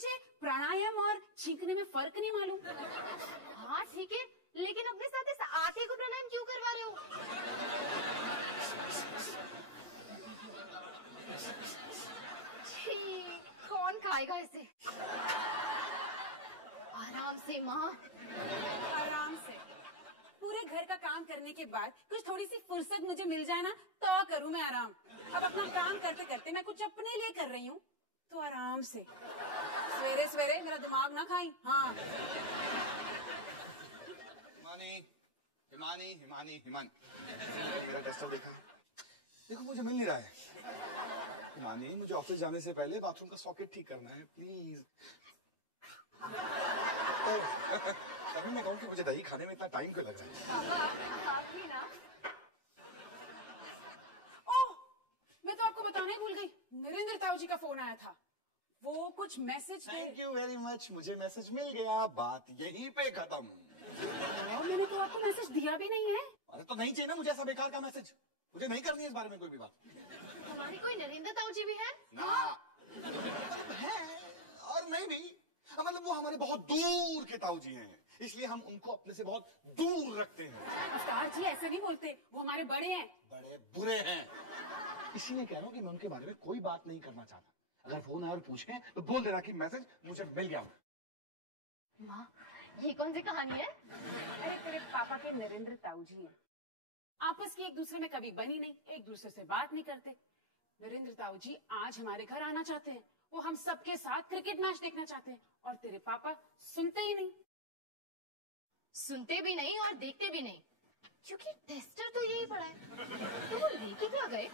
मुझे प्राणायाम और छींकने में फर्क नहीं मालूम। हाँ ठीक है, लेकिन अपने साथ इस आटे को प्राणायाम क्यों करवा रहे हो? छी, कौन खाएगा इसे? आराम से माँ। आराम से? पूरे घर का काम करने के बाद कुछ थोड़ी सी फुर्सत मुझे मिल जाए ना तो करूँ मैं आराम। अब अपना काम करते करते मैं कुछ अपने लिए कर रही हूँ तो आराम से। सवेरे सवेरे मेरा दिमाग ना खाई। हाँ हिमानी, हिमानी, हिमानी, हिमानी, मेरा डेस्कटॉप देखा? देखो मुझे मिल नहीं रहा है। हिमानी, मुझे ऑफिस जाने से पहले बाथरूम का सॉकेट ठीक करना है, प्लीज। तभी मैं कहूँ कि मुझे दही खाने में इतना टाइम क्यों लग रहा है? आप ही ना। ओह, मैं तो आपको बताना ही भूल गई, नरेंद्र ताऊ जी का फोन आया था। वो कुछ message. Thank you very much, मुझे मैसेज मिल गया, बात यहीं पे खत्म। मैंने तो आपको मैसेज दिया भी नहीं है। अरे तो नहीं चाहिए ना मुझे ऐसा बेकार का मैसेज। मुझे नहीं करनी है इस बारे में कोई भी बात। हमारी कोई नरेंद्र ताऊ जी भी है ना। है और नहीं भी, मतलब वो हमारे बहुत दूर के ताऊ जी हैं, इसलिए हम उनको अपने से बहुत दूर रखते हैं। अवतार जी ऐसे नहीं बोलते, वो हमारे बड़े हैं। बड़े बुरे हैं, इसीलिए कह रहा हूँ कि मैं उनके बारे में कोई बात नहीं करना चाहता। अगर फोन आए और पूछे तो बोल देना कि मैसेज मुझे मिल गया। माँ, ये कौन सी कहानी है? अरे तेरे पापा के नरेंद्र ताऊ जी हैं, आपस की एक दूसरे में कभी बनी नहीं, एक दूसरे से बात नहीं करते। नरेंद्र ताऊ जी आज हमारे घर आना चाहते हैं, वो हम सबके साथ क्रिकेट मैच देखना चाहते हैं, और तेरे पापा सुनते ही नहीं। सुनते भी नहीं और देखते भी नहीं, क्योंकि टेस्टर तो यही पड़ा है। तो वो लेके क्या गए?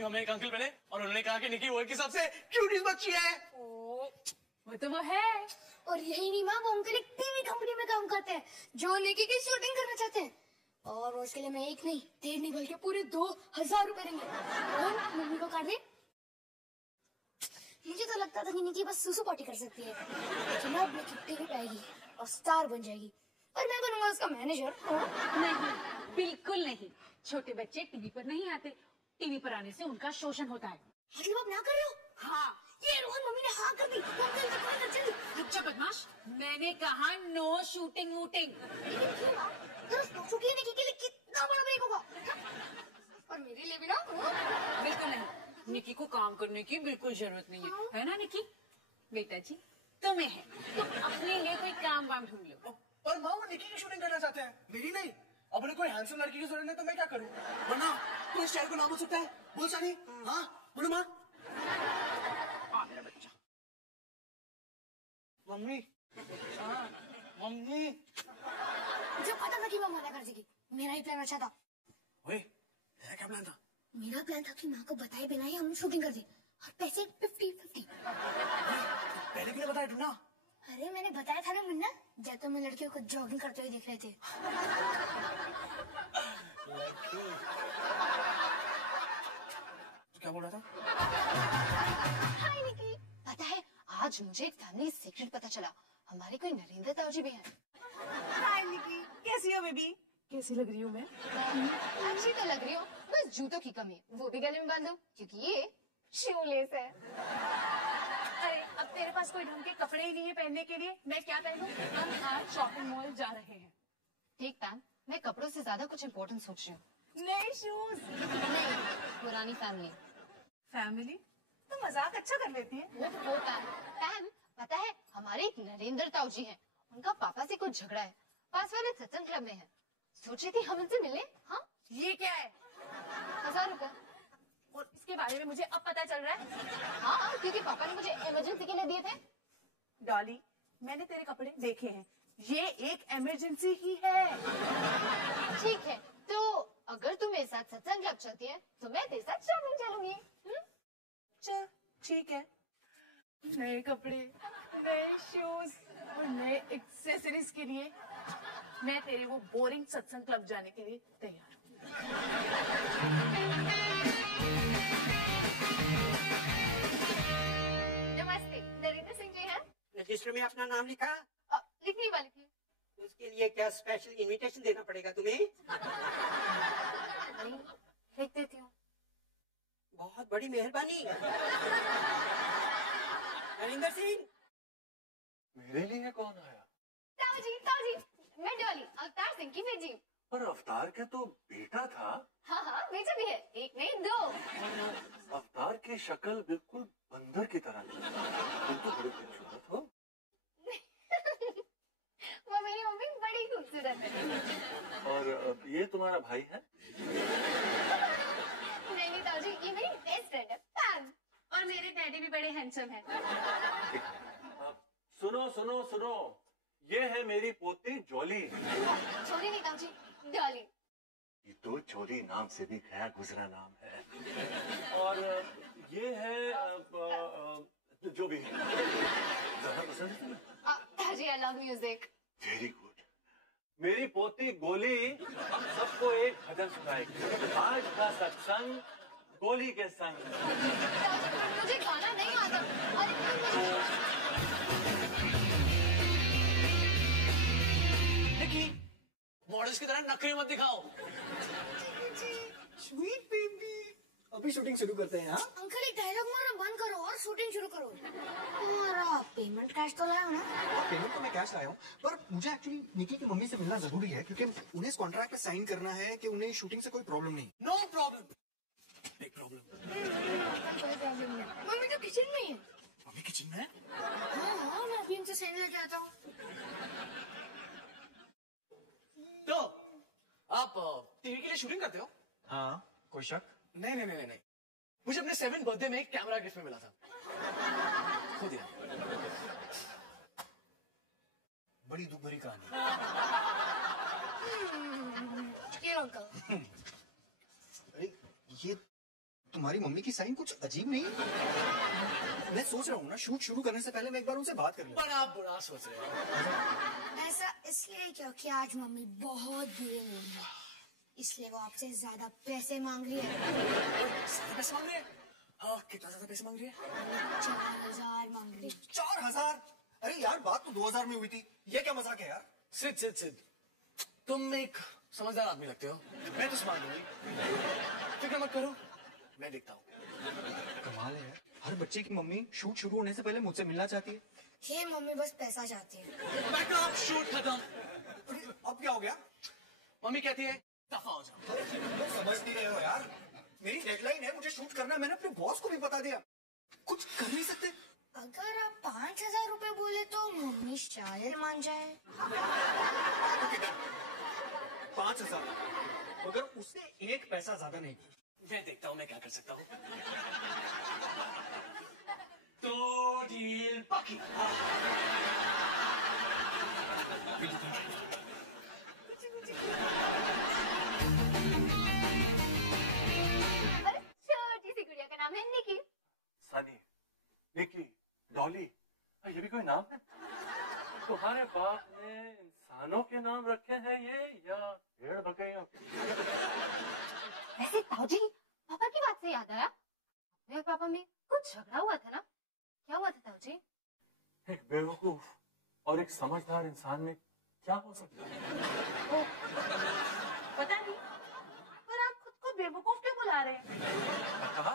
हमें एक अंकल मिले और उन्होंने कहा कि निकी वर्ल्ड की सबसे क्यूटीज बच्ची है। वो तो वो है। और यही नहीं माँ, वो अंकल एक टीवी कंपनी में काम करते हैं जो निकी की शूटिंग करना चाहते हैं, और उसके लिए मैं एक नहीं 3 नहीं बल्कि पूरे 2000 रुपए देंगे। और मम्मी को काट दे। मुझे तो लगता था कि निकी बस सुसु पॉटी कर सकती है, लेकिन अब निकी टीवी पे आएगी और स्टार बन जाएगी, और मैं बनूंगा उसका मैनेजर। नहीं, बिल्कुल नहीं। छोटे बच्चे टीवी पर नहीं आते, टीवी पर आने से उनका शोषण होता है। मतलब आप ना कर रहे हो? हाँ। ये रोहन, मम्मी ने हाँ कर दी। अंकल तक कॉल कर जल्दी। अच्छा बदमाश, मैंने कहा नो शूटिंग वूटिंग। लेकिन क्यों माँ? शूटिंग निकी के लिए कितना बड़ा ब्रेक होगा, और मेरे लिए भी ना। बिल्कुल नहीं, निकी को काम करने की बिल्कुल जरूरत नहीं है ना निकी? बेटा जी तुम्हें है, तुम अपने लिए कोई काम वाम ढूंढ लो। पर माँ वो निकी की शूटिंग करना चाहते हैं, मेरी नहीं। अब उन्हें कोई हैंडसम लड़की की जरूरत है तो मैं क्या करूँ? वरना कोई स्टाइल को ना बोल सकता है। बोल सानी। हाँ बोलो माँ। मेरा बच्चा। मम्मी। मम्मी। मुझे पता था कि वो मना कर देगी। मेरा ही प्लान अच्छा था। ओए, तेरा क्या प्लान था? मेरा प्लान था कि माँ को बताए बिना ही हम शूटिंग कर दे, और पैसे 50-50। पहले क्यों बताया ना? अरे मैंने बताया था ना मुन्ना, जब तो मैं लड़कियों को जॉगिंग करते हुए देख रहे थे। क्या बोल रहा था? हाय निकी, पता है आज मुझे एक फैमिली सीक्रेट पता चला। हमारे कोई नरेंद्र ताऊ जी भी हैं। हाय निकी, कैसी हो बेबी? कैसी लग रही हूँ मैं? अच्छी तो लग रही हो, बस जूतों की कमी, वो भी गले में बांध दो क्योंकि ये शूलेस है। अरे अब तेरे पास कोई ढंग के कपड़े ही नहीं है पहनने के लिए, मैं क्या पहनूं? हम आज शॉपिंग मॉल जा रहे हैं। ठीक पैन, मैं कपड़ों से ज्यादा कुछ इम्पोर्टेंट सोच रही हूँ। नए शूज। नहीं, पुरानी फैमिली। फैमिली? तो मजाक अच्छा कर लेती है। वो पैन, पैन पता है हमारे एक नरेंद्र ताऊ जी हैं, उनका पापा से कुछ झगड़ा है, पास वाले सत्संग क्लब में है। सोच रही थी हम उनसे मिले। हाँ ये क्या है? 1000 रुपए। और इसके बारे में मुझे अब पता चल रहा है? हाँ क्योंकि पापा ने मुझे इमरजेंसी के लिए दिए थे। डॉली, मैंने तेरे कपड़े देखे हैं, ये एक इमरजेंसी ही है। ठीक है, तो अगर तू मेरे साथ सत्संग क्लब चलती है तो मैं तेरे साथ शॉपिंग चलूंगी। चल ठीक है, नए कपड़े, नए शूज और नए एक्सेसरीज के लिए मैं तेरे वो बोरिंग सत्संग क्लब जाने के लिए तैयार हूँ। नमस्ते, नरेंद्र सिंह जी हैं? रजिस्टर में अपना नाम लिखा? लिखने वाली थी। उसके लिए क्या स्पेशल इनविटेशन देना पड़ेगा तुम्हें? नहीं, लिख देती हूँ। बहुत बड़ी मेहरबानी। नरेंद्र सिंह, मेरे लिए कौन आया? ताऊ जी, मैं डॉली, अवतार सिंह की बेटी। पर अवतार के तो बेटा था। हाँ हाँ, बेटा भी है, एक नहीं दो। अवतार की शक्ल बिल्कुल बंदर की तरह थी। तुम तो बड़ी खूबसूरत हो। वो मेरी मम्मी बड़ी खूबसूरत है। और ये तुम्हारा भाई है? नहीं ताऊ जी, ये मेरी बेस्ट फ्रेंड है, पैम। और मेरे डैडी भी बड़े हैंडसम हैं। सुनो सुनो सुनो, ये है मेरी पोती जॉली। छोरी नहीं ताऊ जी, डॉली। ये तो जॉली नाम से भी गया गुजरा नाम है। और ये है जो भी है। ज्यादा पसंद है तुम्हें? ताऊ जी, I love music. Very good. मेरी पोती गोली हम सबको एक भजन सुनाएगी। आज का सत्संग गोली के संग। मुझे गाना नहीं आता। अरे निकी, मॉडल्स की तरह नखरे मत दिखाओ। स्वीट बेबी, अभी शूटिंग शुरू करते हैं। हाँ अंकल, एक डायलॉग मारना बंद करो और शूटिंग शुरू करो। और पेमेंट कैश तो लाओ ना। पेमेंट तो मैं कैश लाया हूँ, पर मुझे एक्चुअली निकी की मम्मी से मिलना जरूरी है, क्योंकि उन्हें इस कॉन्ट्रैक्ट पे साइन करना है कि उन्हें शूटिंग से कोई प्रॉब्लम नहीं। No problem. Big problem. कोई प्रॉब्लम नहीं। मम्मी तो किचन में है। मम्मी किचन में है? हाँ, मैं अभी उनसे साइन लेके आता हूँ। तो आप टीवी के लिए शूटिंग करते हो? हाँ, कोई शक? नहीं। मुझे अपने 7th बर्थडे में एक कैमरा गिफ्ट में मिला था। खो दिया। बड़ी दुख भरी कहानी। ये लो अंकल। अरे ये तुम्हारी मम्मी की साइन कुछ अजीब नहीं? मैं सोच रहा हूँ ना, शूट शुरू करने से पहले मैं एक बार उनसे बात कर लूं। पर आप बुरा सोच रहे हो। ऐसा इसलिए क्योंकि आज मम्मी बहुत बुरे मूड में है, इसलिए वो आपसे ज्यादा पैसे मांग रही है। ज्यादा पैसे मांग रही है? हाँ, कितना ज्यादा पैसे मांग रही है? 4000 मांग रही है। 4000? अरे यार, बात तो 2000 में हुई थी। ये क्या मजाक है यार? सिद, तुम एक समझदार आदमी लगते हो। मैं तो संभाल दूंगी, फिक्र मत करो, मैं देखता हूँ। कमाल है यार, हर बच्चे की मम्मी शूट शुरू होने से पहले मुझसे मिलना चाहती है। ये मम्मी बस पैसा चाहती है। बैकअप, शूट खत्म। अब क्या हो गया? मम्मी कहती है दफा हो जाओ। समझ नहीं रहे हो यार, मेरी डेडलाइन है, मुझे शूट करना है। मैंने अपने बॉस को भी बता दिया, कुछ कर नहीं सकते। अगर आप 5000 रुपए बोले तो मम्मी शायद मान जाए। 5000, मगर उससे एक पैसा ज्यादा नहीं। मैं देखता हूँ मैं क्या कर सकता हूँ। तो डील पक्की। छोटी सी गुड़िया का नाम है निकी। सनी, निकी, डॉली, ये भी कोई नाम है? तुम्हारे बाप ने इंसानों के नाम रखे हैं ये, या भेड़ बकरियों के? वैसे ताऊजी, पापा की बात से याद आया, मेरे पापा में कुछ झगड़ा हुआ था ना? क्या हुआ था ताऊजी? एक बेवकूफ और एक समझदार इंसान में क्या हो सकता है? पता नहीं, पर आप खुद को बेवकूफ क्यों बुला रहे हैं? कहा?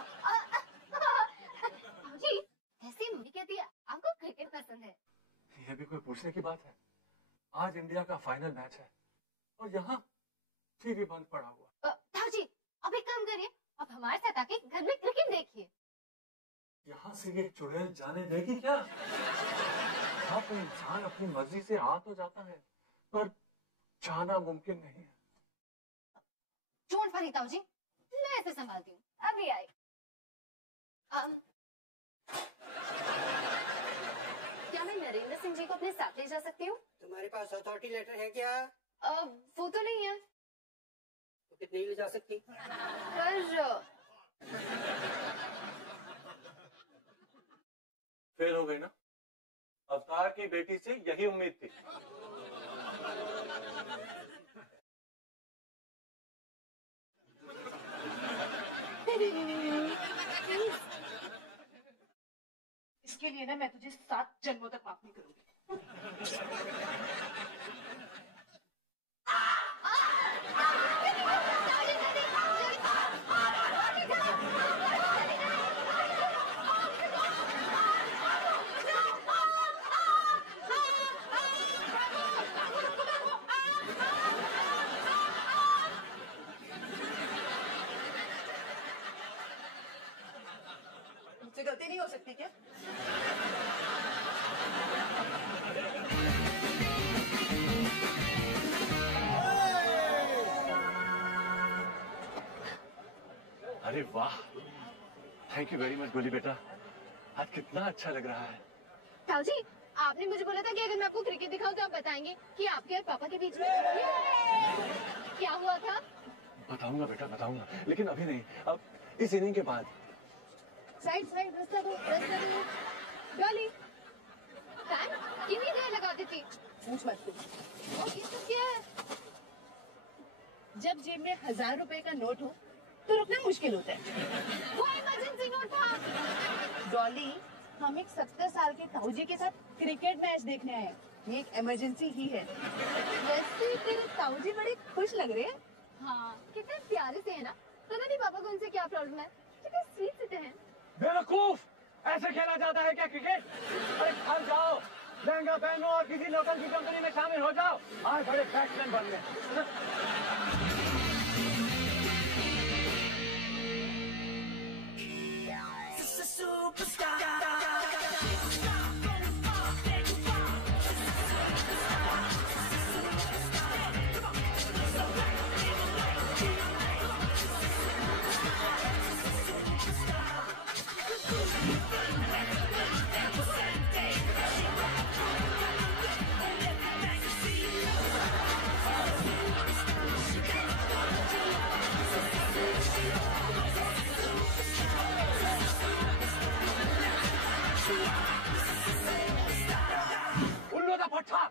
ताऊजी, ऐसी मम्मी कहती है आपको क्रिकेट पसंद है। यह भी कोई पूछने की बात है? आज इंडिया का फाइनल मैच है और यहाँ टीवी बंद पड़ा हुआ। ताऊजी, अब एक काम करिए, आप हमारे साथ आके घर में क्रिकेट देखिए। यहाँ से ये चुड़ैल जाने देगी क्या? यहाँ पे इंसान अपनी मर्जी से आ तो जाता है, पर जाना मुमकिन नहीं है। डोंट वरी ताऊजी, मैं इसे संभालती हूँ, अभी आई। क्या मैं नरेंद्र सिंह जी को अपने साथ ले जा सकती हूँ? तुम्हारे पास अथॉरिटी लेटर है क्या? वो तो नहीं है, तो कितनी ले जा सकती? पर फेल हो गई ना? अवतार की बेटी से यही उम्मीद थी। इसके लिए ना मैं तुझे 7 जन्मों तक माफ नहीं करूंगी। मुझसे गलती नहीं हो सकती क्या? अरे वाह, थैंक यू वेरी मच गोली बेटा, आज कितना अच्छा लग रहा है। ताऊ जी, आपने मुझे बोला था कि अगर मैं आपको क्रिकेट दिखाऊं तो आप बताएंगे कि आपके और पापा के बीच में क्या हुआ था। बताऊंगा बेटा बताऊंगा, लेकिन अभी नहीं, अब इस इनिंग के बाद। साइड साइड रास्ता दो, रास्ता दो। डॉली, टाइम कितनी देर लगा देती? पूछ मत पूछ। और ये सब क्या है? जब जेब में 1000 रुपए का नोट हो तो रुकना मुश्किल होता है। वो इमरजेंसी नोट था। डॉली, हम एक 70 साल के ताऊ जी के साथ क्रिकेट मैच देखने आए हैं। ये एक इमरजेंसी ही है। वैसे तेरे ताऊ जी बड़े खुश लग रहे हैं। हाँ, कितने प्यारे से है ना। पता नहीं पापा को उनसे क्या प्रॉब्लम है, कितने स्वीट से हैं। बेवकूफ, ऐसे खेला जाता है क्या क्रिकेट? अरे घर जाओ, लहंगा पहनो और किसी लोकल की कंपनी में शामिल हो जाओ, आज बड़े बैट्समैन बन गए। पट्टा,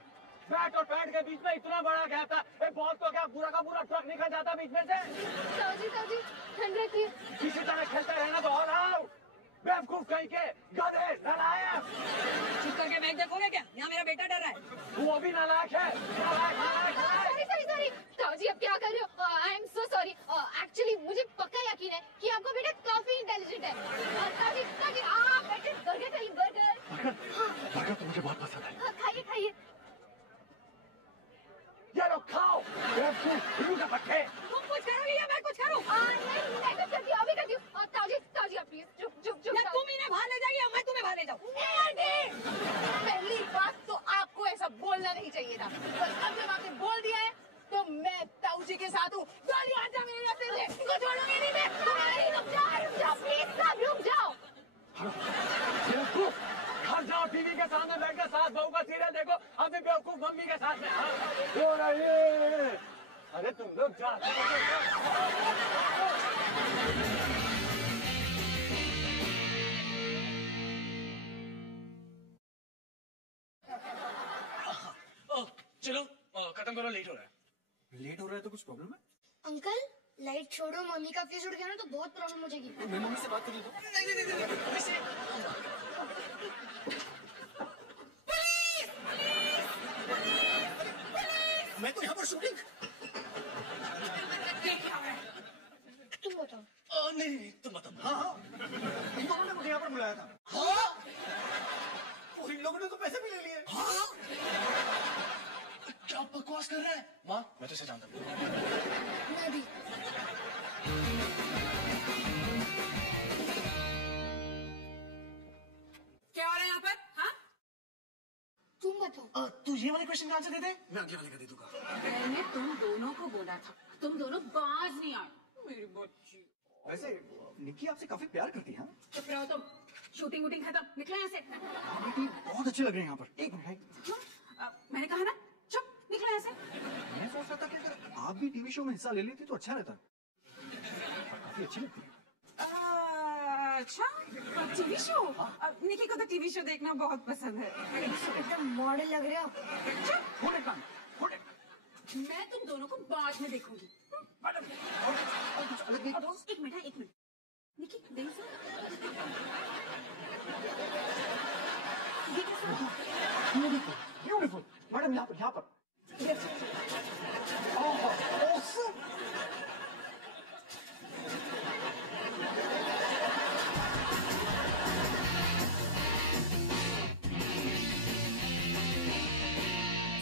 बैट और पैड के बीच में इतना बड़ा गैप था, एक बॉल को क्या पूरा का पूरा ट्रक निकल जाता बीच में से। ताऊ जी, ठंड रखिए। किसी तरह खेलते रहना तो ऑल आउट। बेवकूफ कहीं के, गधे, नालायक। चुप करके मैच देखोगे क्या? यहाँ मेरा बेटा डर रहा है। वो भी नालायक है, नालायक, नालायक, नालायक। सॉरी ताऊ जी, अब क्या कर रहे हो? I am so sorry. Actually मुझे पक्का यकीन है कि आपका बेटा काफी इंटेलिजेंट है। ताऊ जी आप बेटे बर्गर खाइए, बर्गर। बर्गर तो मुझे बहुत पसंद है। खाइए खाइए। ये लो खाओ, बेवकूफ, उल्लू के पट्टे। तुम कुछ करोगे या मैं कुछ करूँ? नहीं, मैं कुछ करती हूँ, अभी करती हूँ। ताऊ जी आप प्लीज चुप। या तुम इन्हें बाहर ले जाइए या मैं तुम्हें बाहर ले जाऊँ? पहली बात तो आपको ऐसा बोलना नहीं चाहिए था, पर अब जब आपने बोल दिया है तो मैं ताऊ जी के साथ हूँ। डॉली हट जा मेरे रास्ते से, इनको छोड़ूंगी नहीं मैं। रुक जाओ प्लीज, सब रुक जाओ। बेवकूफ, घर जाओ, टीवी के सामने बैठकर सास बहू का सीरियल देखो, अपनी बेवकूफ मम्मी के साथ में। हो रही है। अरे तुम लोग जा। चलो खत्म करो, लेट हो रहा है। लेट हो रहा है तो कुछ प्रॉब्लम है? अंकल लाइट छोड़ो, मम्मी का फ्यूज उड़ गया ना तो बहुत प्रॉब्लम हो जाएगी। मैं मम्मी से बात कर लेता हूँ। नहीं, वैसे मैं तो यहाँ पर शूटिंग। तुम बताओ। नहीं तुम बताओ। हाँ, इन लोगों ने मुझे यहाँ पर बुलाया था। हाँ, और इन लोगों ने तो पैसे भी ले लिए। हाँ, क्या बकवास कर रहा है? माँ, मैं तो इसे जानता हूँ। मैं भी। क्या हो रहा है यहाँ पर? हाँ? तुम बताओ। तू ये वाले क्वेश्चन का आंसर दे दे, मैं अगले वाले का दे दूंगा। मैंने तुम दोनों को बोला था, तुम दोनों बाज नहीं आए। मेरी बच्ची। वैसे निक्की आपसे काफी प्यार करती है। चुप रहो तुम। शूटिंग वूटिंग खत्म, निकलो यहाँ से। बेटी बहुत अच्छे लग रहे हैं यहाँ पर। एक मिनट। मैंने कहा ना, चुप, निकलो यहाँ से। मैं सोच रहा था कि अगर आप भी टीवी शो में हिस्सा ले लेती तो अच्छा रहता। काफी अच्छी लगती है। अच्छा, टीवी शो? निकी को तो टीवी शो देखना बहुत पसंद है। एकदम मॉडल लग रहे हो। मैं तुम दोनों को बाद में देखूंगी। एक मिनट, निकी देख। Beautiful beautiful. मैडम यहाँ पर, यहाँ पर। Awesome.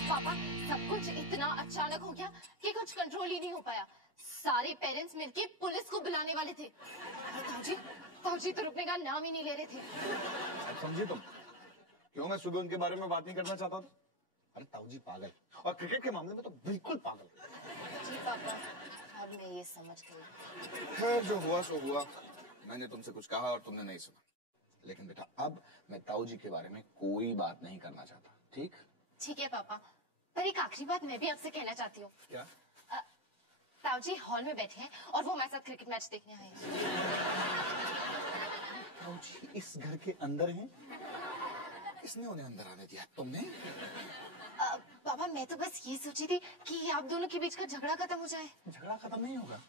पापा, सब कुछ इतना अचानक हो गया कि कुछ कंट्रोल ही नहीं हो पाया। सारे पेरेंट्स मिलके पुलिस को बुलाने वाले थे। ताऊजी तो रुकने का नाम ही नहीं ले रहे थे। अब समझे तुम क्यों मैं सुबह उनके बारे में बात नहीं करना चाहता था? अरे ताऊजी पागल, और क्रिकेट के मामले में तो बिल्कुल पागल। जी पापा, अब मैं ये समझ गई। खैर जो हुआ सो हुआ। मैंने तुमसे कुछ कहा और तुमने नहीं सुना। लेकिन बेटा अब मैं ताऊजी के बारे में कोई बात नहीं करना चाहता, ठीक? ठीक है पापा, पर एक आखिरी बात मैं भी आपसे कहना चाहती हूँ। क्या? ताऊजी हॉल में बैठे हैं और वो हमारे साथ क्रिकेट मैच देखने आए हैं। ताऊजी इस घर के अंदर हैं? किसने उन्हें अंदर आने दिया? तुमने? पापा मैं तो बस ये सोची थी कि आप दोनों के बीच का झगड़ा खत्म हो जाए। झगड़ा खत्म नहीं होगा।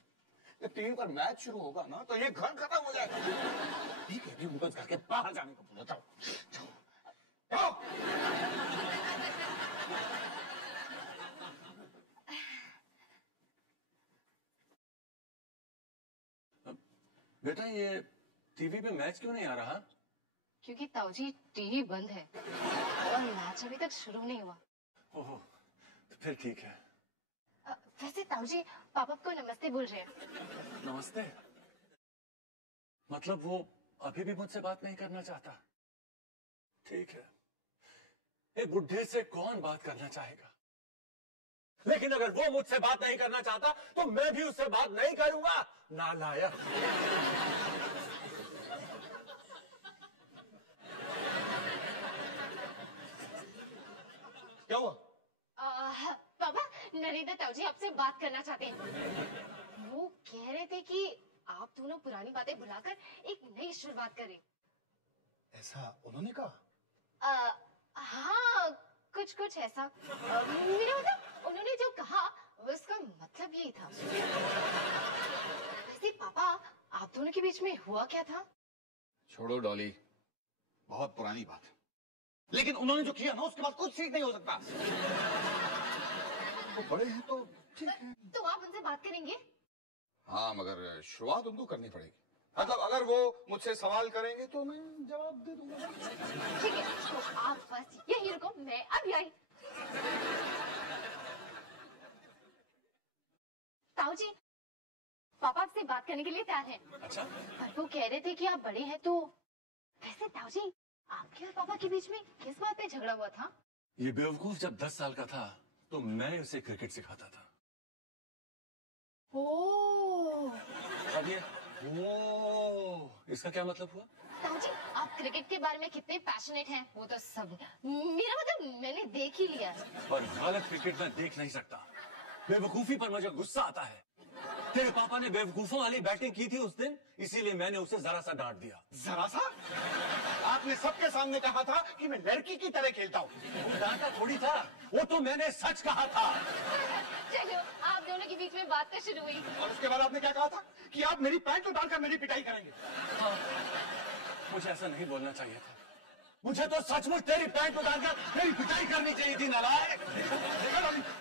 जब टीवी पर मैच शुरू होगा ना तो ये घर खत्म हो जाएगा। ठीक है, उनको इस घर के बाहर जाने को बोलो। जाओ। बेटा ये टीवी पे मैच क्यों नहीं आ रहा? क्योंकि ताऊजी टीवी बंद है और मैच अभी तक शुरू नहीं हुआ। ओह, तो फिर ठीक है। वैसे ताऊजी पापा को नमस्ते बोल रहे हैं। नमस्ते? मतलब वो अभी भी मुझसे बात नहीं करना चाहता? ठीक है, एक बुढ़े से कौन बात करना चाहेगा? लेकिन अगर वो मुझसे बात नहीं करना चाहता तो मैं भी उससे बात नहीं करूंगा। नालायक। क्या हुआ? पापा, नरेंद्र ताऊजी आपसे बात करना चाहते हैं। वो कह रहे थे कि आप दोनों पुरानी बातें भुलाकर एक नई शुरुआत करें। ऐसा उन्होंने कहा? हाँ, कुछ कुछ ऐसा। मेरा मतलब उन्होंने जो कहा उसका मतलब यही था। वैसे पापा, आप दोनों के बीच में हुआ क्या था? छोड़ो डॉली, बहुत पुरानी बात। लेकिन उन्होंने जो किया ना उसके बाद कुछ ठीक नहीं हो सकता। वो बड़े हैं तो ठीक है। तो आप उनसे बात करेंगे? हाँ, मगर शुरुआत उनको करनी पड़ेगी। मतलब अगर वो मुझसे सवाल करेंगे तो मैं जवाब दे दूंगा। ठीक है, तो आप बस यही रुको, मैं अभी आई। ताऊजी, पापा आपसे बात करने के लिए तैयार हैं। अच्छा? पर वो कह रहे थे कि आप बड़े हैं तो। वैसे ताऊजी, आपके और पापा के बीच में किस बात पे झगड़ा हुआ था? ये बेवकूफ जब 10 साल का था तो मैं उसे क्रिकेट सिखाता था। ओह। अब ये इसका क्या मतलब हुआ? ताऊजी, आप क्रिकेट के बारे में कितने पैशनेट हैं वो तो सब, मेरा मतलब मैंने देख ही लिया है। पर गलत क्रिकेट में देख नहीं सकता। बेवकूफी पर मुझे गुस्सा आता है। तेरे पापा ने बेवकूफों वाली बैटिंग की थी उस दिन, इसीलिए मैंने उसे जरा सा डांट दिया। जरा सा? आपने सबके सामने कहा था कि मैं लड़की की तरह खेलता हूँ। डांटा थोड़ी था, वो तो मैंने सच कहा था। चलो, आप दोनों के बीच में बात तो शुरू हुई। और उसके बाद आपने क्या कहा था कि आप मेरी पैंट उतारकर मेरी पिटाई करेंगे। हाँ, मुझे ऐसा नहीं बोलना चाहिए था। मुझे तो सचमुच तेरी पैंट उतारकर मेरी पिटाई करनी चाहिए थी, नालायक।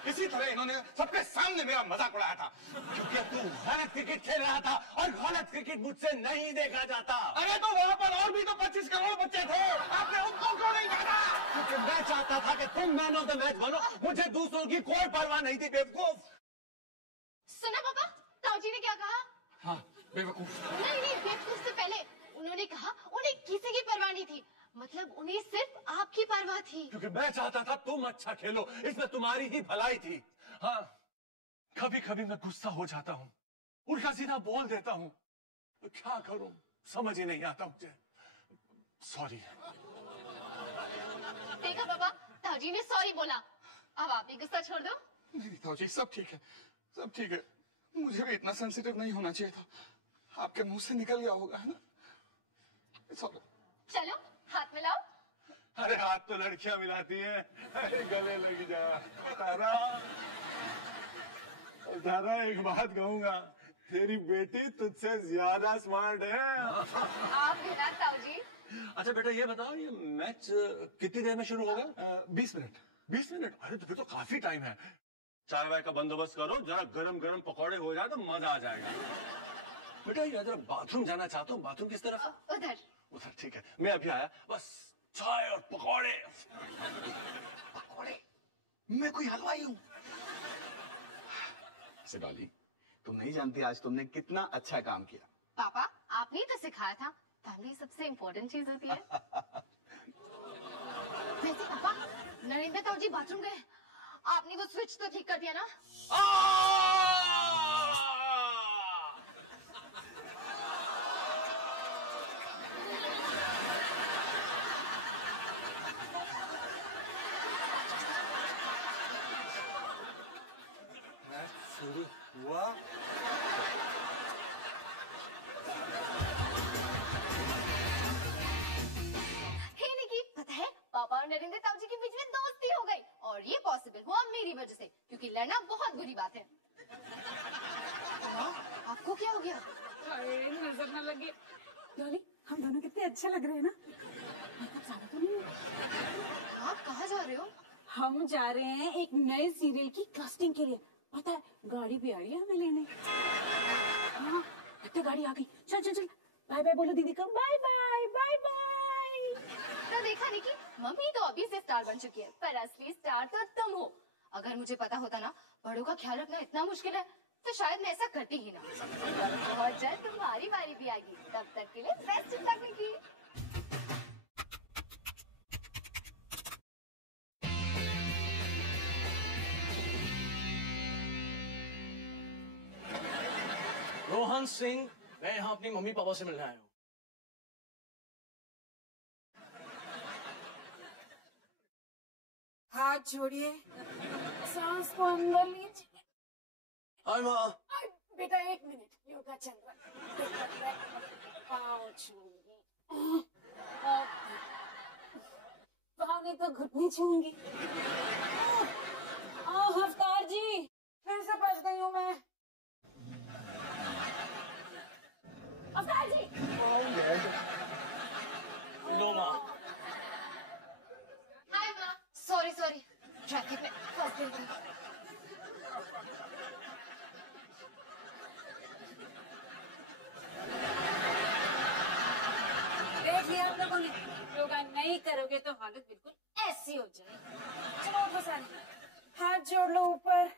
इसी तरह इन्होंने सबके सामने मेरा मजाक उड़ाया था। क्योंकि तू गलत क्रिकेट खेल रहा था और गलत क्रिकेट मुझसे नहीं देखा जाता। अरे तो वहाँ पर और भी तो 25 करोड़ बच्चे थे, आपने उनको क्यों नहीं देखा? क्योंकि मैं चाहता था कि तुम मैन ऑफ द मैच बनो, मुझे दूसरों की कोई परवाह नहीं थी, बेवकूफ। सुना पापा, ताऊजी ने क्या कहा? हाँ, बेवकूफ। नहीं, बेवकूफ से पहले उन्होंने कहा उन्हें किसी की परवाह नहीं थी। मतलब उन्हें सिर्फ आपकी परवाह थी। क्योंकि मैं चाहता था तुम अच्छा खेलो, इसमें तुम्हारी ही भलाई थी। हाँ, कभी कभी मैं गुस्सा हो जाता हूँ, उल्टा सीधा बोल देता हूँ, तो क्या करूं समझ ही नहीं आता मुझे। सॉरी। देखा पापा, ताऊजी ने सॉरी बोला। अब आप भी गुस्सा छोड़ दो। नहीं ताऊजी, सब ठीक है, सब ठीक है। मुझे भी इतना सेंसिटिव नहीं होना चाहिए था। आपके मुंह से निकल गया होगा, है ना? चलो, हाथ मिलाओ। अरे हाथ तो लड़कियां मिलाती हैं। अरे गले लग जा। तारा, तारा एक बात कहूंगा, तेरी बेटी तुझसे ज्यादा स्मार्ट है। आप भी ना ताऊजी। अच्छा बेटा ये बताओ, ये मैच कितनी देर में शुरू होगा? 20 मिनट। 20 मिनट? अरे तो फिर तो काफी टाइम है। चाय वाय का बंदोबस्त करो, जरा गरम गरम पकौड़े हो जाए तो मजा आ जाएगा। बेटा ये जरा बाथरूम जाना चाहता हूँ, बाथरूम किस तरफ? उधर। उधर, ठीक है, मैं अभी आया, बस चाय और पकौड़े। पकौड़े? मैं कोई हलवाई हूँ? डॉली, तुम नहीं जानती आज तुमने कितना अच्छा काम किया। पापा आपने ही तो सिखाया था, फैमिली सबसे इम्पोर्टेंट चीज होती है। वैसे पापा, नरेंद्र ताऊ जी बाथरूम गए, आपने वो स्विच तो ठीक कर दिया ना? शुरू हुआ। हे निकी, पता है पापा और नरेंद्र ताऊ जी के बीच में दोस्ती हो गई, और ये पॉसिबल हुआ मेरी वजह से, क्योंकि लड़ना बहुत बुरी बात है। आपको क्या हो गया? अरे नजर न लगे। डॉली, हम दोनों कितने अच्छे लग रहे हैं ना? मेकअप सारा तो नहीं है। आप कहाँ जा रहे हो? हम जा रहे हैं एक नए सीरियल की कास्टिंग के लिए। पता है, गाड़ी भी आई है हमें लेने। हाँ, तो गाड़ी आ गई। चल चल चल, बाय बाय बोलो दीदी को। Bye bye bye bye. तो देखा निकी, मम्मी तो अभी से स्टार बन चुकी है, पर असली स्टार तो तुम हो। अगर मुझे पता होता ना बड़ों का ख्याल रखना इतना मुश्किल है, तो शायद मैं ऐसा करती ही ना। बहुत जल्द तुम्हारी बारी भी आएगी, तब तक के लिए बेस्ट लक निकी। रोहन सिंह, मैं यहाँ अपनी मम्मी पापा से मिलने आया हूँ। हाथ जोड़िए, सांस को अंदर लीजिए। हाय माँ। बेटा एक मिनट, योगा चल रहा है। पाँव छूंगी, पाँव नहीं तो घुटने छूंगी। हफ्तार जी, फिर से बच गई हूँ मैं। हफ्तार जी। लो माँ। हाय माँ, सॉरी सॉरी, ट्रैफिक में फंस गई थी। देख लिया आप लोगों ने, योगा नहीं करोगे तो हालत बिल्कुल ऐसी हो जाएगी। चलो उठो सारे, हाथ जोड़ लो ऊपर।